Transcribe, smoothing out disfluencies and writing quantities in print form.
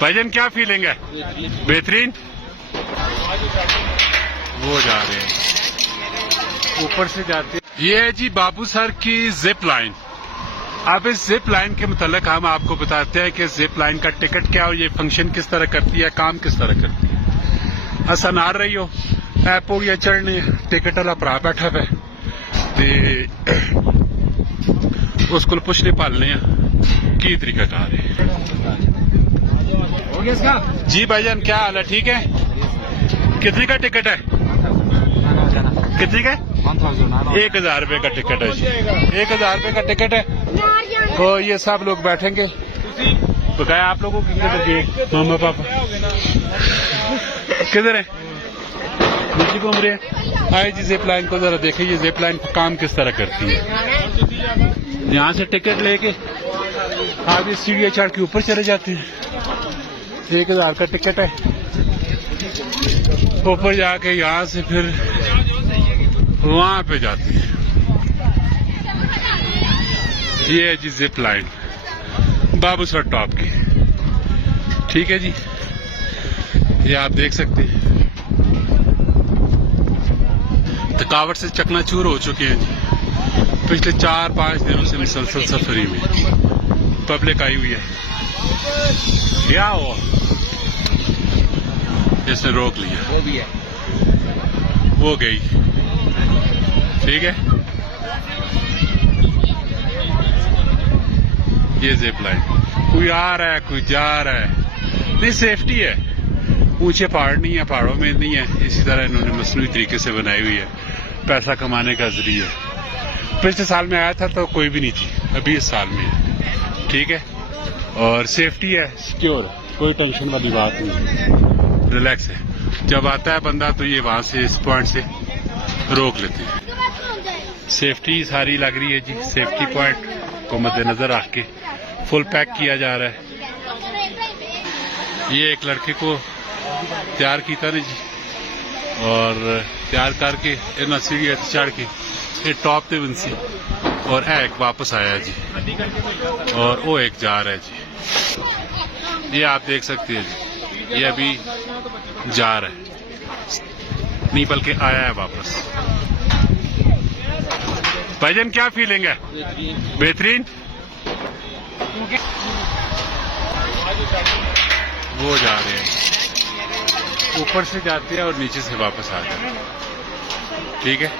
भाईजान क्या फीलिंग है? बेहतरीन। वो जा रहे हैं ऊपर से जाते। ये है जी बाबू सर की जिप लाइन। अब इस जिप लाइन के मुतालिक हम आपको बताते हैं कि जिप लाइन का टिकट क्या और ये फंक्शन किस तरह करती है, काम किस तरह करती है। असन आ रही हो ऐपो या चढ़ने टिकट वाला भरा बैठा है उसको पुछने पालने की तरीका कार है। हो गया इसका? जी भाईजान क्या हाल है? ठीक है। कितने का टिकट है? कितने का? 1000 रुपए का टिकट है जी। 1000 रुपए का टिकट है। तो ये सब लोग बैठेंगे। बकाया आप लोगों की किधर लगी? मामा पापा किधर है? नीचे घूम रहे हैं। आए जी जिप लाइन को जरा देखिए, ये जिप लाइन काम किस तरह करती है। यहाँ से टिकट लेके आगे सीढ़ियाँ चढ़ के ऊपर चले जाते हैं। 1000 का टिकट है। ऊपर जाके यहाँ से फिर वहां पे जाती है। ये है जी जिप लाइन बाबू सर टॉप की। ठीक है जी, ये आप देख सकते हैं। थकावट से चकनाचूर हो चुके हैं जी। पिछले 4-5 दिनों से मुसलसल सफरी में पब्लिक आई हुई है। क्या हो इसने रोक लिया, वो भी है, वो गई। ठीक है, ये जिप लाइन कोई आ रहा है कोई जा रहा है। नहीं सेफ्टी है, ऊंचे पहाड़ नहीं है, पहाड़ों में नहीं है। इसी तरह इन्होंने मसनूई तरीके से बनाई हुई है, पैसा कमाने का जरिया। पिछले साल में आया था तो कोई भी नहीं थी, अभी इस साल में है। ठीक है, और सेफ्टी है, सिक्योर है, कोई टेंशन वाली बात नहीं, रिलैक्स है। जब आता है बंदा तो ये वहां से इस पॉइंट से रोक लेते हैं। सेफ्टी सारी लग रही है जी। सेफ्टी पॉइंट को मद्देनजर रख के फुल पैक किया जा रहा है। ये एक लड़के को तैयार किया ना जी, और तैयार करके इन्हें सीढ़ी चढ़ के ये टॉप ते बंसी और एक वापस आया जी, और वो एक जा रहा है जी। ये आप देख सकते हैं जी, ये अभी जा रहा है, नहीं बल्कि आया है वापस। भाईजान क्या फीलिंग है? बेहतरीन। वो जा रहे हैं ऊपर से जाते हैं और नीचे से वापस आते हैं। ठीक है।